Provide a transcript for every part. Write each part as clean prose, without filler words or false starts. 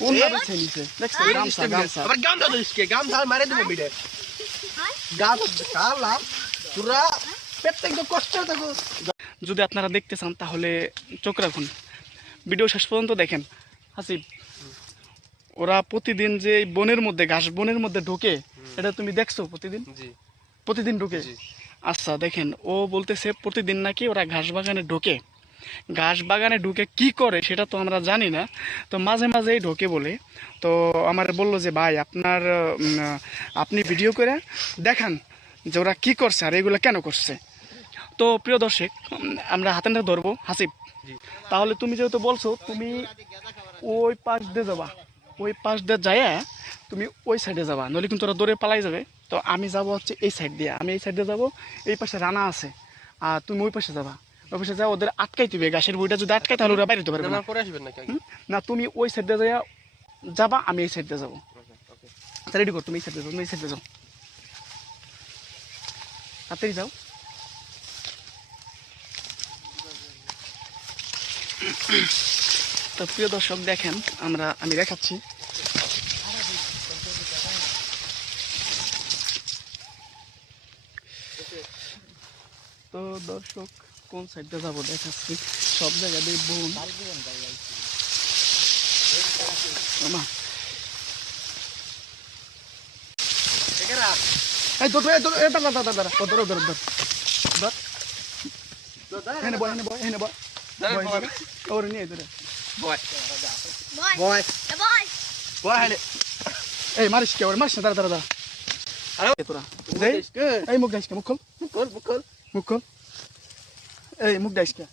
কোন ভাবে ছেলিছে দেখছো গামছা গামছা আবার গামছা ধরিস কে গামছা মারে দেব বিড়ে গাম কালা পুরা পেটটা একদম কষ্ট থাকো। যদি আপনারা দেখতে চান তাহলে চোখ রাখুন, ভিডিও শেষ পর্যন্ত দেখেন। হাসিব, ওরা প্রতিদিন যে বনের মধ্যে ঘাস বনের মধ্যে ঢোকে, এটা তুমি দেখছো প্রতিদিন? প্রতিদিন ঢোকে? আচ্ছা দেখেন, ও বলতেছে প্রতিদিন নাকি ওরা ঘাস বাগানে ঢোকে। ঘাস বাগানে ঢুকে কি করে সেটা তো আমরা জানি না, তো মাঝে মাঝেই ঢোকে বলে। তো আমার বললো যে ভাই আপনি ভিডিও করে দেখান যে ওরা কী করছে আর এগুলো কেন করছে। তো প্রিয় দর্শক, আমরা হাতে নাতে ধরবো। হাসিব, তাহলে তুমি যেহেতু বলছো তুমি ওই পাশ দিয়ে যাবা, ওই পাশ দিয়ে যাইয়া তুমি ওই সাইডে যাবা, নইলে কিন্তু ওরা দৌড়ে পালাই যাবে। তো আমি যাব হচ্ছে এই সাইড দিয়ে, আমি এই সাইড দিয়ে যাবো। এই পাশে রানা আছে আর তুমি ওই পাশে যাবা। ওই পাশে যা ওদের আটকাই দিবে, গাছের বইটা যদি আটকাই তাহলে ওরা বাইরে হতে পারবে না। তুমি ওই সাইড দিয়ে যাইয়া যাবা, আমি এই সাইড দিয়ে যাবো। আচ্ছা রেডি কর, তুমি এই সাইড দিয়ে যাও, তুমি এই সাইড দিয়ে যাও, তাড়াতাড়ি যাও। তো প্রিয় দর্শক দেখেন, আমি দেখাচ্ছি। তো দর্শক কোন সাইডে যাবো দেখাচ্ছি, সব জায়গায় দেখবো। এই মারিস কে, মারিস না, দাঁড়া দাঁড়া তোরা। এই মুখ ডাইস কে, মুখ খোল, মুখ খোল। এই মুখ ডাইস কে,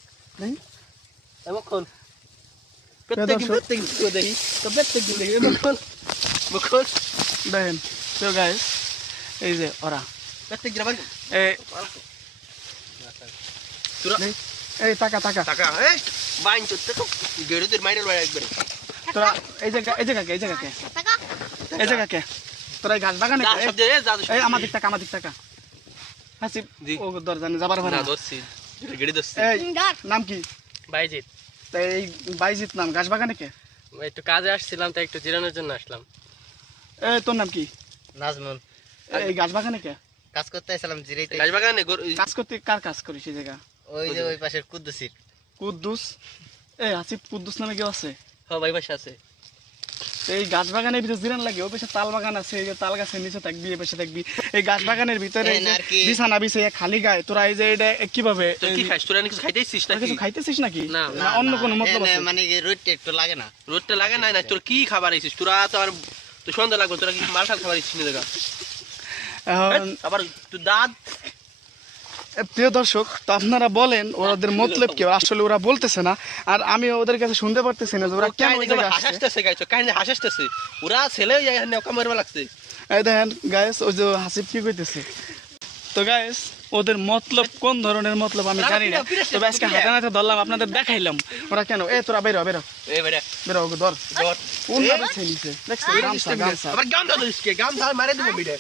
দেখেন। তো গাইস এই যে ওরা এই টাকা টাকা টাকা বাইন চলতে তো গেরুদের মাইরেল বাড়ি একবার তোরা এই জায়গাকে তোরা এই ঘাস বাগানে এই আমাদের টাকা হাসিব ও দরজানে যাবার ভাড়া নাম কি? বাইজিৎ। তাই এই বাইজিৎ নাম, ঘাস বাগানে কে? একটু কাজে আসছিলাম, তাই একটু জিরানোর জন্য আসলাম। তোর নাম কি? নাজমুল। এই ঘাস বাগানে কে? কাজ করতে আসলাম জিরাইতে। ঘাস বাগানে কাজ করতে কার কাজ করিস এই জায়গা? ওই যে ওই পাশের কুদ্দুসির। কুদ্দুস? এই হাসিব কুদ্দুস নামে কেউ আছে? হ্যাঁ ভাই পাশে আছে। এই গাছ বাগানের ভিতরে জিরান লাগে, ওই পাশে তাল বাগান আছে, এই যে তাল গাছের নিচে থাকবি, এই পাশে থাকবি। এই গাছ বাগানের ভিতরে বিছানা বিছিয়ে খালি গায়ে তোরা এই যে এটা কিভাবে কি খাইস? তোরা কিছু খাইতেছিস নাকি? কিছু খাইতেছিস নাকি? না অন্য কোনো মতলব আছে? মানে রোদটা একটু লাগে না। রোদটা লাগে না? তোর কি খাবার আইছিস তোরা? তো আর তো সন্ধ্যা লাগবে, তোরা কি মালটাল খাবার আইছিস না দেখা? আবার তুই দাঁত। প্রিয় দর্শক, তো আপনারা বলেন ওদের মতলব কি? আসলে ওরা বলতেছে না, আর আমি ওদের কাছে শুনতে পারতেছি না যে ওরা কেন ওই জায়গায় আসছে। হাসতেছে গাইছো, কাহিনী হাসতেছে। ওরা ছেলে নেওকা মারবা লাগছে। এই দেখেন গাইস, ওই যে হাসিব কি কইতেছে। তো গাইস ওদের মতলব কোন ধরনের মতলব আমি জানি না, তবে আজকে হাতে নাতে ধরলাম, আপনাদের দেখাইলাম ওরা কেন। তোরা বেরো বেরো বেরো, ওকে ধর। কোন ভাবে ছেলিছে দেখছো গামছা গামছা। আবার গামছা ধরিস কে গামছা মারে দেব বিড়ে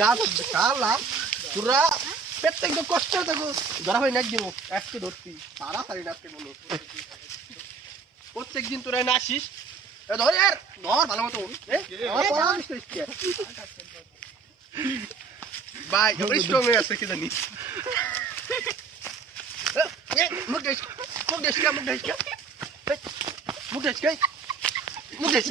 গাছ কালা পুরা পেটটা একদম কষ্ট থাকো। ধরা হয় না একদিন একটু ধরতি তাড়াতাড়ি রাখতে বলো। প্রত্যেকদিন তোরা না আসিস, ধর আর ধর ভালো মতো ভাই স্ট্রং হয়ে আছে কি জানি। মুখ দেশ মুখ দেশ মুখ দেশ মুখ দেশ মুখ দেশ